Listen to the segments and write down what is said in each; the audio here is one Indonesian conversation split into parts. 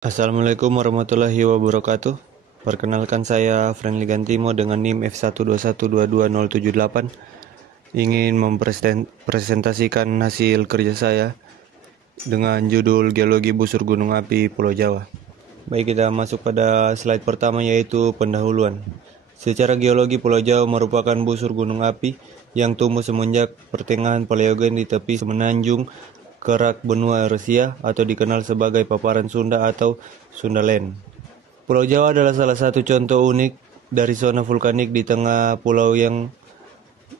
Assalamualaikum warahmatullahi wabarakatuh. Perkenalkan saya Friendly Gantimo dengan NIM F121222078. Ingin mempresentasikan hasil kerja saya dengan judul Geologi Busur Gunung Api Pulau Jawa. Baik, kita masuk pada slide pertama, yaitu pendahuluan. Secara geologi, Pulau Jawa merupakan busur gunung api yang tumbuh semenjak pertengahan Paleogen di tepi semenanjung kerak benua Eurasia atau dikenal sebagai paparan Sunda atau Sundaland. Pulau Jawa adalah salah satu contoh unik dari zona vulkanik di tengah pulau yang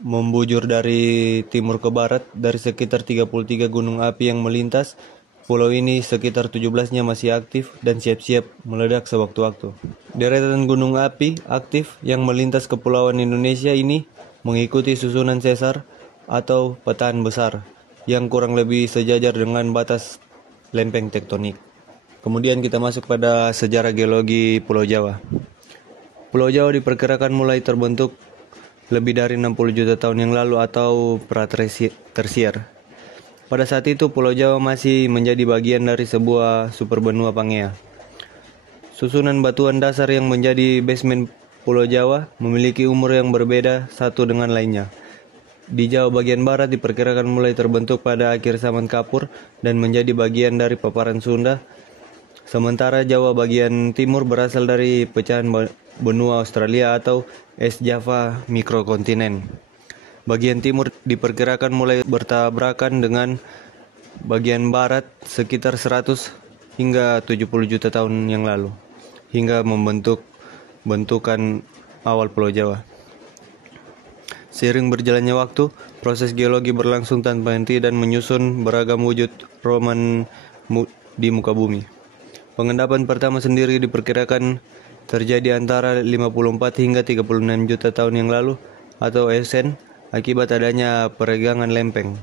membujur dari timur ke barat. Dari sekitar 33 gunung api yang melintas pulau ini, sekitar 17-nya masih aktif dan siap-siap meledak sewaktu-waktu. Deretan gunung api aktif yang melintas Kepulauan Indonesia ini mengikuti susunan sesar atau petaan besar yang kurang lebih sejajar dengan batas lempeng tektonik. Kemudian kita masuk pada sejarah geologi Pulau Jawa. Pulau Jawa diperkirakan mulai terbentuk lebih dari 60 juta tahun yang lalu atau pra-tersier. Pada saat itu Pulau Jawa masih menjadi bagian dari sebuah superbenua Pangea. Susunan batuan dasar yang menjadi basement Pulau Jawa memiliki umur yang berbeda satu dengan lainnya. Di Jawa bagian barat diperkirakan mulai terbentuk pada akhir zaman Kapur dan menjadi bagian dari paparan Sunda. Sementara Jawa bagian timur berasal dari pecahan benua Australia atau es Java mikrokontinen. Bagian timur diperkirakan mulai bertabrakan dengan bagian barat sekitar 100 hingga 70 juta tahun yang lalu, hingga membentuk bentukan awal Pulau Jawa. Seiring berjalannya waktu, proses geologi berlangsung tanpa henti dan menyusun beragam wujud roman di muka bumi. Pengendapan pertama sendiri diperkirakan terjadi antara 54 hingga 36 juta tahun yang lalu atau Eocene, akibat adanya peregangan lempeng.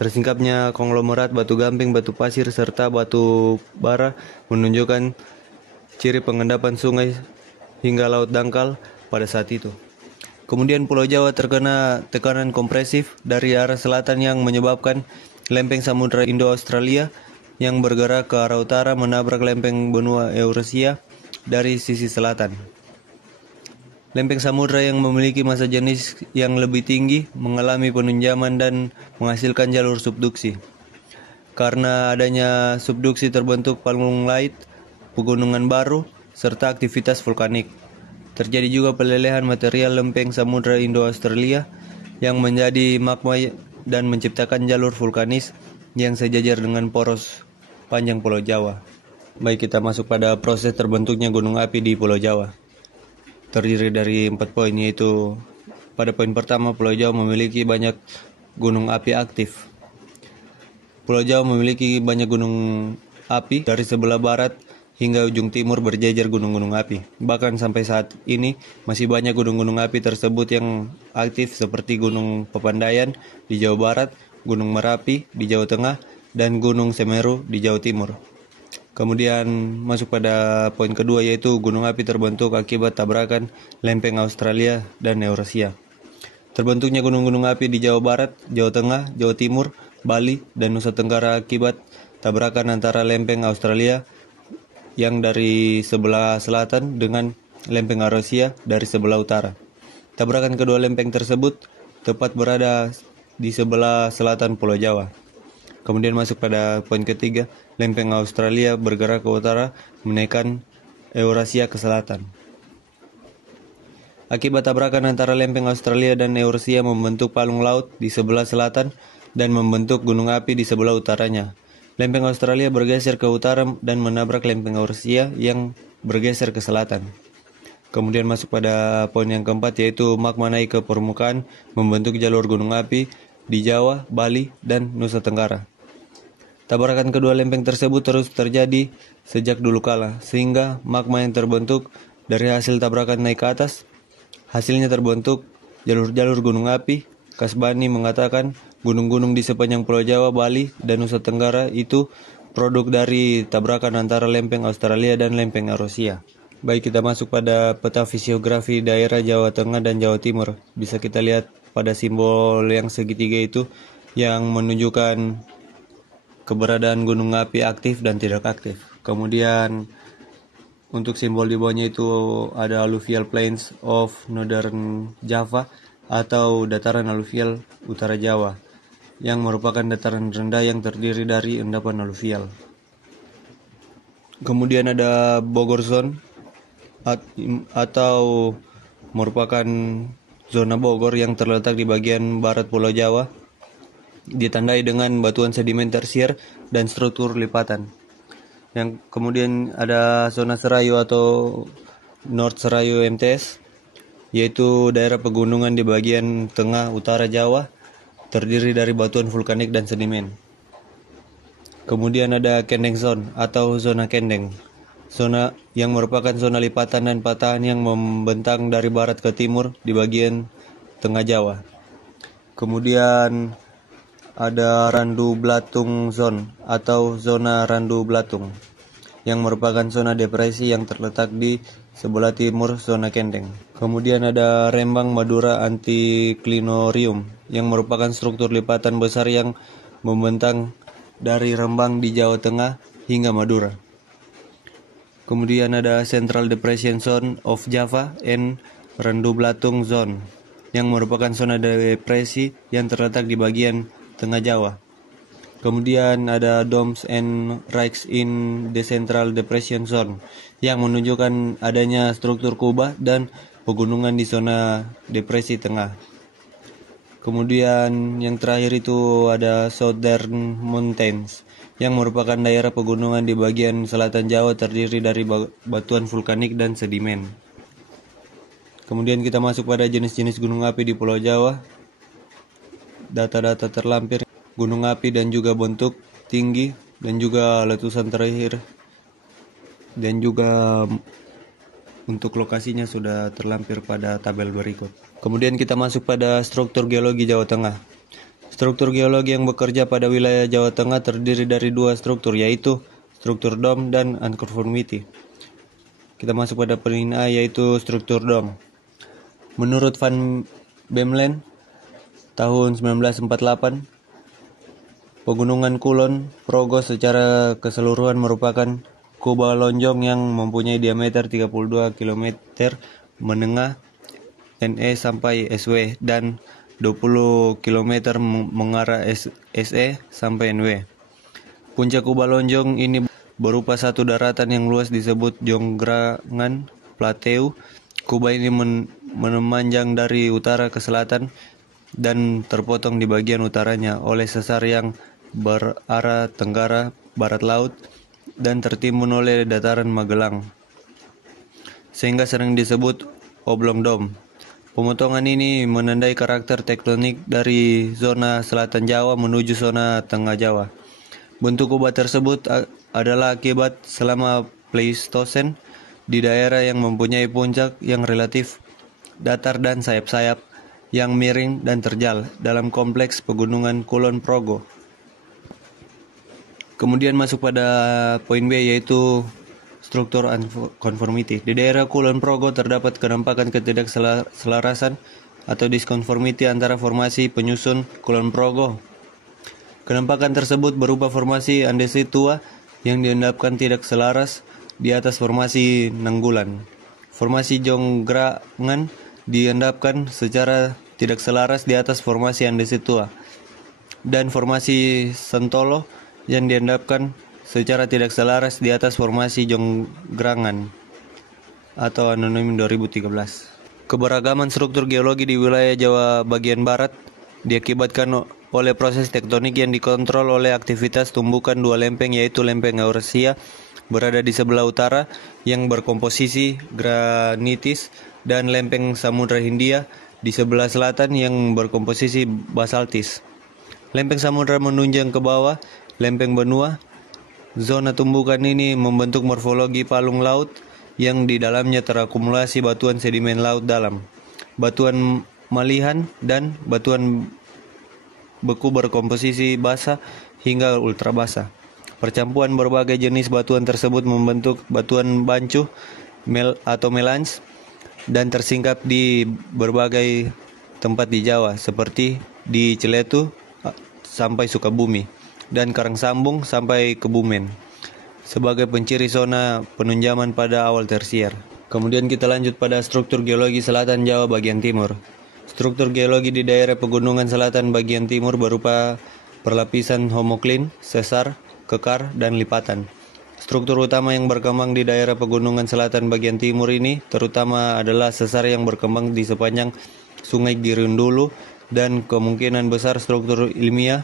Tersingkapnya konglomerat batu gamping, batu pasir, serta batu bara menunjukkan ciri pengendapan sungai hingga laut dangkal pada saat itu. Kemudian Pulau Jawa terkena tekanan kompresif dari arah selatan yang menyebabkan lempeng Samudra Indo-Australia yang bergerak ke arah utara menabrak lempeng benua Eurasia dari sisi selatan. Lempeng samudra yang memiliki massa jenis yang lebih tinggi mengalami penunjaman dan menghasilkan jalur subduksi. Karena adanya subduksi terbentuk palung laut, pegunungan baru, serta aktivitas vulkanik. Terjadi juga pelelehan material lempeng samudra Indo-Australia yang menjadi magma dan menciptakan jalur vulkanis yang sejajar dengan poros panjang Pulau Jawa. Baik, kita masuk pada proses terbentuknya gunung api di Pulau Jawa. Terdiri dari 4 poin, yaitu pada poin pertama, Pulau Jawa memiliki banyak gunung api aktif. Pulau Jawa memiliki banyak gunung api dari sebelah barat hingga ujung timur berjejer gunung-gunung api. Bahkan sampai saat ini masih banyak gunung-gunung api tersebut yang aktif, seperti Gunung Papandayan di Jawa Barat, Gunung Merapi di Jawa Tengah, dan Gunung Semeru di Jawa Timur. Kemudian masuk pada poin kedua, yaitu gunung api terbentuk akibat tabrakan lempeng Australia dan Eurasia. Terbentuknya gunung-gunung api di Jawa Barat, Jawa Tengah, Jawa Timur, Bali, dan Nusa Tenggara akibat tabrakan antara lempeng Australia yang dari sebelah selatan dengan lempeng Eurasia dari sebelah utara. Tabrakan kedua lempeng tersebut tepat berada di sebelah selatan Pulau Jawa. Kemudian masuk pada poin ketiga, lempeng Australia bergerak ke utara menaikkan Eurasia ke selatan. Akibat tabrakan antara lempeng Australia dan Eurasia membentuk palung laut di sebelah selatan dan membentuk gunung api di sebelah utaranya. Lempeng Australia bergeser ke utara dan menabrak lempeng Eurasia yang bergeser ke selatan. Kemudian masuk pada poin yang keempat, yaitu magma naik ke permukaan membentuk jalur gunung api di Jawa, Bali, dan Nusa Tenggara. Tabrakan kedua lempeng tersebut terus terjadi sejak dulu kala, sehingga magma yang terbentuk dari hasil tabrakan naik ke atas, hasilnya terbentuk jalur-jalur gunung api. Kasbani mengatakan gunung-gunung di sepanjang Pulau Jawa, Bali, dan Nusa Tenggara itu produk dari tabrakan antara lempeng Australia dan lempeng Eurasia. Baik, kita masuk pada peta fisiografi daerah Jawa Tengah dan Jawa Timur. Bisa kita lihat pada simbol yang segitiga itu yang menunjukkan keberadaan gunung api aktif dan tidak aktif. Kemudian untuk simbol di bawahnya itu ada alluvial plains of Northern Java atau dataran aluvial utara Jawa, yang merupakan dataran rendah yang terdiri dari endapan aluvial. Kemudian ada Bogor Zone atau merupakan zona Bogor yang terletak di bagian barat Pulau Jawa, ditandai dengan batuan sedimen tersier dan struktur lipatan. Yang kemudian ada zona Serayu atau North Serayu MTS, yaitu daerah pegunungan di bagian tengah utara Jawa, terdiri dari batuan vulkanik dan sedimen. Kemudian ada Kendeng Zone atau zona Kendeng, zona yang merupakan zona lipatan dan patahan yang membentang dari barat ke timur di bagian tengah Jawa. Kemudian ada Randu Blatung Zone atau zona Randu Blatung, yang merupakan zona depresi yang terletak di sebelah timur zona Kendeng. Kemudian ada Rembang Madura Anticlinorium, yang merupakan struktur lipatan besar yang membentang dari Rembang di Jawa Tengah hingga Madura. Kemudian ada Central Depression Zone of Java and Randu Blatung Zone, yang merupakan zona depresi yang terletak di bagian tengah Jawa. Kemudian ada Domes and Ridges in the Central Depression Zone, yang menunjukkan adanya struktur kubah dan pegunungan di zona depresi tengah. Kemudian yang terakhir itu ada Southern Mountains, yang merupakan daerah pegunungan di bagian selatan Jawa terdiri dari batuan vulkanik dan sedimen. Kemudian kita masuk pada jenis-jenis gunung api di Pulau Jawa. Data-data terlampir gunung api dan juga bentuk, tinggi, dan juga letusan terakhir, dan juga untuk lokasinya sudah terlampir pada tabel berikut. Kemudian kita masuk pada struktur geologi Jawa Tengah. Struktur geologi yang bekerja pada wilayah Jawa Tengah terdiri dari dua struktur, yaitu struktur dom dan unconformity. Kita masuk pada poin A, yaitu struktur dom. Menurut Van Bemelen tahun 1948, Pegunungan Kulon Progo secara keseluruhan merupakan kubah lonjong yang mempunyai diameter 32 km menengah NE sampai SW dan 20 km mengarah SE sampai NW. Puncak kubah lonjong ini berupa satu daratan yang luas disebut Jonggrangan Plateau. Kubah ini memanjang dari utara ke selatan dan terpotong di bagian utaranya oleh sesar yang berarah tenggara barat laut dan tertimbun oleh dataran Magelang, sehingga sering disebut oblong dom. Pemotongan ini menandai karakter tektonik dari zona selatan Jawa menuju zona tengah Jawa. Bentuk kubah tersebut adalah akibat selama Pleistosen di daerah yang mempunyai puncak yang relatif datar dan sayap-sayap yang miring dan terjal dalam kompleks pegunungan Kulon Progo. Kemudian masuk pada poin B, yaitu struktur unconformity. Di daerah Kulon Progo terdapat kenampakan ketidakselarasan atau disconformity antara formasi penyusun Kulon Progo. Kenampakan tersebut berupa formasi andesit tua yang diendapkan tidak selaras di atas formasi Nanggulan. Formasi Jonggrangan diendapkan secara tidak selaras di atas formasi andesit tua. Dan formasi Sentolo yang diendapkan secara tidak selaras di atas formasi Jonggrangan atau anonim 2013. Keberagaman struktur geologi di wilayah Jawa bagian barat diakibatkan oleh proses tektonik yang dikontrol oleh aktivitas tumbukan dua lempeng, yaitu lempeng Eurasia berada di sebelah utara yang berkomposisi granitis dan lempeng Samudra Hindia di sebelah selatan yang berkomposisi basaltis. Lempeng samudra menunjang ke bawah lempeng benua. Zona tumbukan ini membentuk morfologi palung laut yang di dalamnya terakumulasi batuan sedimen laut dalam, batuan malihan, dan batuan beku berkomposisi basa hingga ultrabasa. Percampuran berbagai jenis batuan tersebut membentuk batuan bancuh atau melange dan tersingkap di berbagai tempat di Jawa, seperti di Ciletu sampai Sukabumi dan Karangsambung sampai Kebumen. sebagai penciri zona penunjaman pada awal tersier. Kemudian kita lanjut pada struktur geologi selatan Jawa bagian timur. Struktur geologi di daerah pegunungan selatan bagian timur berupa perlapisan homoklin, sesar, kekar, dan lipatan. Struktur utama yang berkembang di daerah pegunungan selatan bagian timur ini terutama adalah sesar yang berkembang di sepanjang Sungai Girindulu dan kemungkinan besar struktur ilmiah.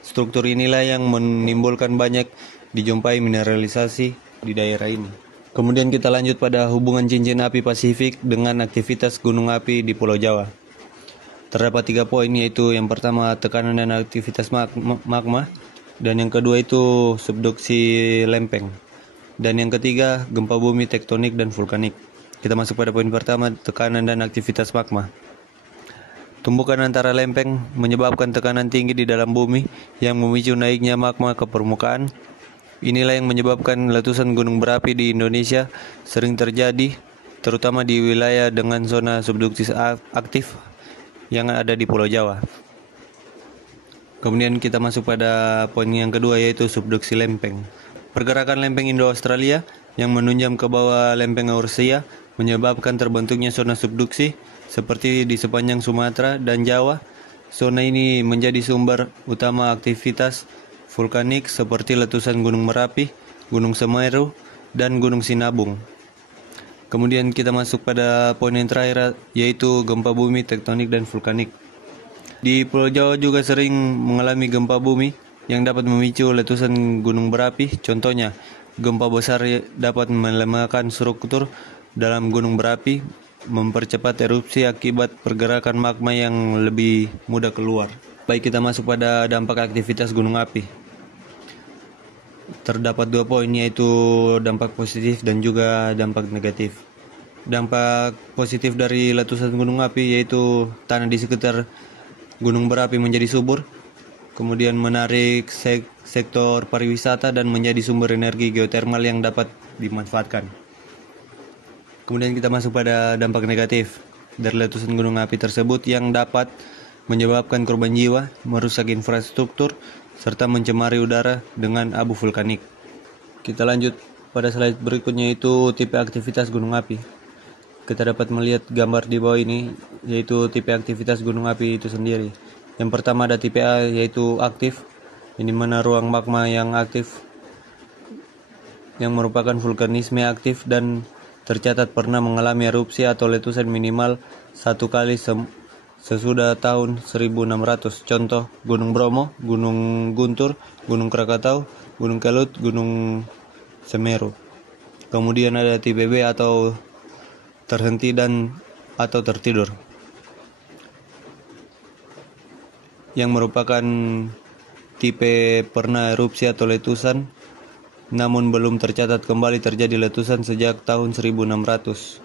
Struktur inilah yang menimbulkan banyak dijumpai mineralisasi di daerah ini. Kemudian kita lanjut pada hubungan cincin api Pasifik dengan aktivitas gunung api di Pulau Jawa. Terdapat 3 poin, yaitu yang pertama tekanan dan aktivitas magma, dan yang kedua itu subduksi lempeng, dan yang ketiga gempa bumi tektonik dan vulkanik. Kita masuk pada poin pertama, tekanan dan aktivitas magma. Tumbukan antara lempeng menyebabkan tekanan tinggi di dalam bumi yang memicu naiknya magma ke permukaan. Inilah yang menyebabkan letusan gunung berapi di Indonesia sering terjadi, terutama di wilayah dengan zona subduksi aktif yang ada di Pulau Jawa. Kemudian kita masuk pada poin yang kedua, yaitu subduksi lempeng. Pergerakan lempeng Indo-Australia yang menunjam ke bawah lempeng Eurasia menyebabkan terbentuknya zona subduksi seperti di sepanjang Sumatera dan Jawa. Zona ini menjadi sumber utama aktivitas vulkanik seperti letusan Gunung Merapi, Gunung Semeru, dan Gunung Sinabung. Kemudian kita masuk pada poin yang terakhir, yaitu gempa bumi tektonik dan vulkanik. Di Pulau Jawa juga sering mengalami gempa bumi yang dapat memicu letusan gunung berapi. Contohnya, gempa besar dapat melemahkan struktur dalam gunung berapi, mempercepat erupsi akibat pergerakan magma yang lebih mudah keluar. Baik, kita masuk pada dampak aktivitas gunung api. Terdapat 2 poin, yaitu dampak positif dan juga dampak negatif. Dampak positif dari letusan gunung api yaitu tanah di sekitar gunung berapi menjadi subur, kemudian menarik sektor pariwisata dan menjadi sumber energi geotermal yang dapat dimanfaatkan. Kemudian kita masuk pada dampak negatif dari letusan gunung api tersebut yang dapat menyebabkan korban jiwa, merusak infrastruktur, serta mencemari udara dengan abu vulkanik. Kita lanjut pada slide berikutnya, yaitu tipe aktivitas gunung api. Kita dapat melihat gambar di bawah ini, yaitu tipe aktivitas gunung api itu sendiri. Yang pertama ada tipe A, yaitu aktif, ini mana ruang magma yang aktif, yang merupakan vulkanisme aktif dan tercatat pernah mengalami erupsi atau letusan minimal 1 kali sesudah tahun 1600. Contoh, Gunung Bromo, Gunung Guntur, Gunung Krakatau, Gunung Kelut, Gunung Semeru. Kemudian ada tipe B atau terhenti dan atau tertidur, yang merupakan tipe pernah erupsi atau letusan namun belum tercatat kembali terjadi letusan sejak tahun 1600.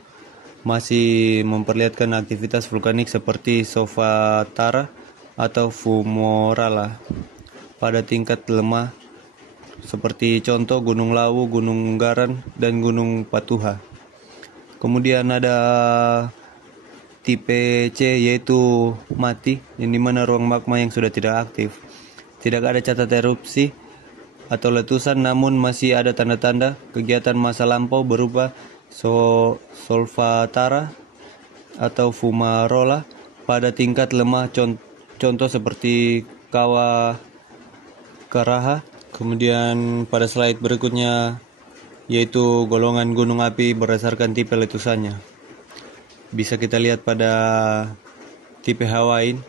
Masih memperlihatkan aktivitas vulkanik seperti Solfatara atau Fumarola pada tingkat lemah, seperti contoh Gunung Lawu, Gunung Unggaran, dan Gunung Patuha. Kemudian ada tipe C, yaitu mati, yang dimana ruang magma yang sudah tidak aktif. Tidak ada catat erupsi atau letusan, namun masih ada tanda-tanda kegiatan masa lampau berupa Solfatara atau Fumarola pada tingkat lemah, contoh seperti Kawah Karaha. Kemudian pada slide berikutnya, yaitu golongan gunung api berdasarkan tipe letusannya. Bisa kita lihat pada tipe Hawaii,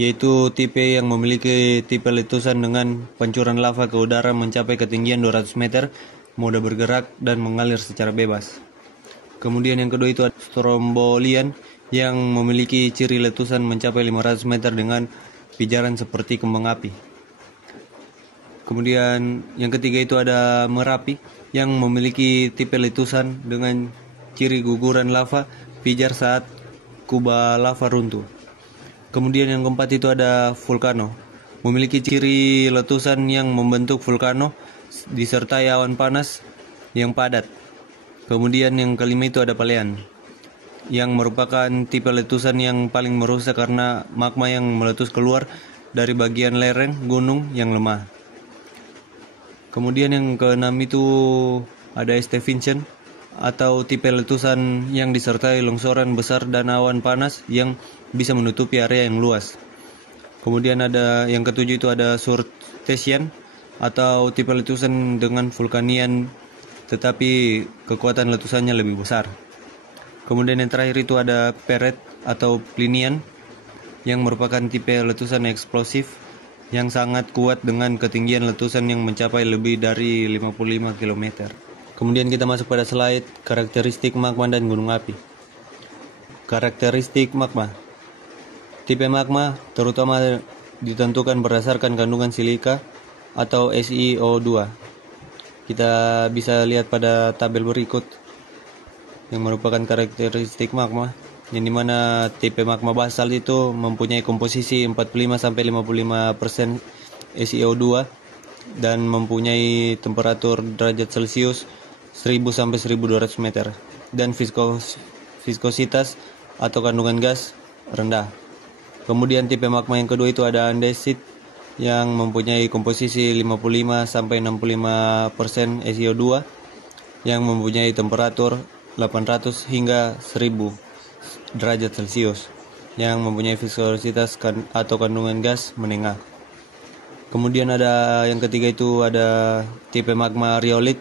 yaitu tipe yang memiliki tipe letusan dengan pancuran lava ke udara mencapai ketinggian 200 meter, mudah bergerak dan mengalir secara bebas. Kemudian yang kedua itu ada Strombolian yang memiliki ciri letusan mencapai 500 meter dengan pijaran seperti kembang api. Kemudian yang ketiga itu ada Merapi yang memiliki tipe letusan dengan ciri guguran lava pijar saat kuba lava runtuh. Kemudian yang keempat itu ada Vulcano, memiliki ciri letusan yang membentuk vulkano disertai awan panas yang padat. Kemudian yang kelima itu ada Palean, yang merupakan tipe letusan yang paling merusak karena magma yang meletus keluar dari bagian lereng gunung yang lemah. Kemudian yang keenam itu ada Stephenson atau tipe letusan yang disertai longsoran besar dan awan panas yang bisa menutupi area yang luas. Kemudian ada yang ketujuh itu ada Surtesian atau tipe letusan dengan vulkanian tetapi kekuatan letusannya lebih besar. Kemudian yang terakhir itu ada Perret atau Plinian yang merupakan tipe letusan eksplosif yang sangat kuat dengan ketinggian letusan yang mencapai lebih dari 55 km. Kemudian kita masuk pada slide karakteristik magma dan gunung api. Karakteristik magma. Tipe magma terutama ditentukan berdasarkan kandungan silika atau SiO2. Kita bisa lihat pada tabel berikut yang merupakan karakteristik magma, yang dimana tipe magma basal itu mempunyai komposisi 45-55% SiO2 dan mempunyai temperatur derajat Celcius 1000-1200 meter dan viskositas atau kandungan gas rendah. Kemudian tipe magma yang kedua itu ada andesit yang mempunyai komposisi 55-65% SiO2 yang mempunyai temperatur 800 hingga 1000 derajat Celcius yang mempunyai viskositas atau kandungan gas menengah. Kemudian ada yang ketiga itu ada tipe magma riolit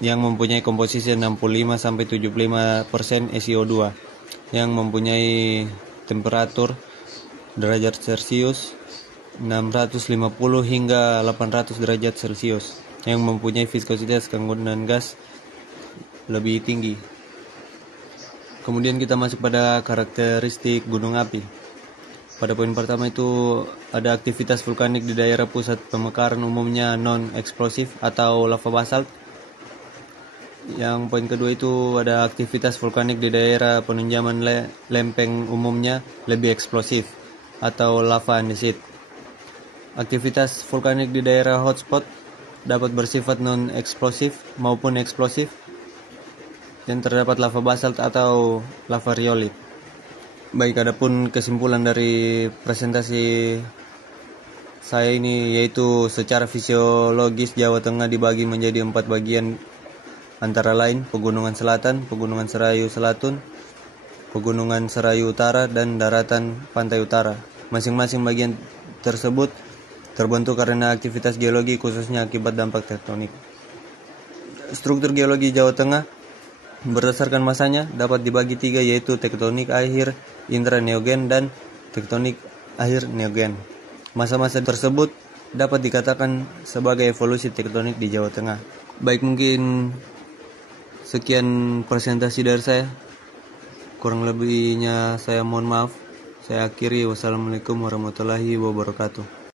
yang mempunyai komposisi 65-75% SiO2 yang mempunyai temperatur derajat Celcius 650 hingga 800 derajat Celcius yang mempunyai viskositas kandungan gas lebih tinggi. Kemudian kita masuk pada karakteristik gunung api. Pada poin pertama itu ada aktivitas vulkanik di daerah pusat pemekaran umumnya non-eksplosif atau lava basalt. Yang poin kedua itu ada aktivitas vulkanik di daerah penunjaman lempeng umumnya lebih eksplosif atau lava andesit. Aktivitas vulkanik di daerah hotspot dapat bersifat non-eksplosif maupun eksplosif dan terdapat lava basalt atau lava riolit. Baik, adapun kesimpulan dari presentasi saya ini yaitu secara fisiologis Jawa Tengah dibagi menjadi 4 bagian, antara lain Pegunungan Selatan, Pegunungan Serayu Selatan, Pegunungan Serayu Utara, dan daratan pantai utara. Masing-masing bagian tersebut terbentuk karena aktivitas geologi khususnya akibat dampak tektonik. Struktur geologi Jawa Tengah berdasarkan masanya dapat dibagi 3 yaitu tektonik akhir intraneogen dan tektonik akhir neogen. Masa-masa tersebut dapat dikatakan sebagai evolusi tektonik di Jawa Tengah. Baik, mungkin sekian presentasi dari saya. Kurang lebihnya saya mohon maaf. Saya akhiri. Wassalamualaikum warahmatullahi wabarakatuh.